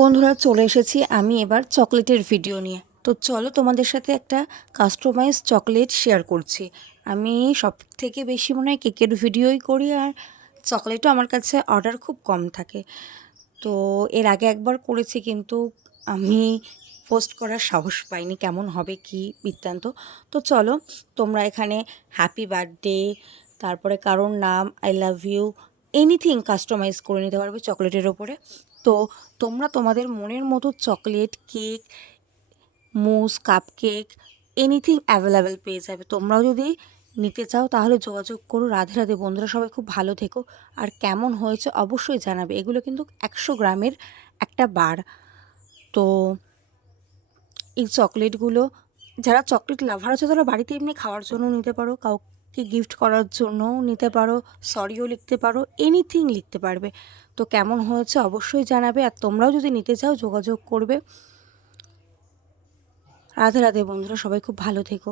বন্ধুরা, চলে এসেছি আমি এবার চকলেটের ভিডিও নিয়ে। তো চলো তোমাদের সাথে একটা কাস্টমাইজ চকলেট শেয়ার করছি। আমি সব থেকে বেশি মনে হয় কেকের ভিডিওই করি, আর চকলেটও আমার কাছে অর্ডার খুব কম থাকে। তো এর আগে একবার করেছি, কিন্তু আমি পোস্ট করার সাহস পাইনি, কেমন হবে কি বৃত্তান্ত। তো চলো, তোমরা এখানে হ্যাপি বার্থডে, তারপরে কারোর নাম, I love you, anything customize করে নিতে পারবে চকলেটের ওপরে। তো তোমরা তোমাদের মনের মতো chocolate, cake, mousse, cupcake, anything available পেয়ে যাবে। তোমরাও যদি নিতে চাও তাহলে যোগাযোগ করো। রাধে রাধে বন্ধুরা, সবাই খুব ভালো থেকো। আর কেমন হয়েছে অবশ্যই জানাবে। এগুলো কিন্তু 100 গ্রামের একটা বার। তো এই চকলেটগুলো যারা চকলেট লাভার আছে তারা বাড়িতে এমনি খাওয়ার জন্য নিতে পারো, কাউকে গিফট করার জন্যও নিতে পারো, সরিও লিখতে পারো, এনিথিং লিখতে পারবে। তো কেমন হয়েছে অবশ্যই জানাবে। আর তোমরাও যদি নিতে চাও যোগাযোগ করবে। রাধে রাধে বন্ধুরা, সবাই খুব ভালো থেকো।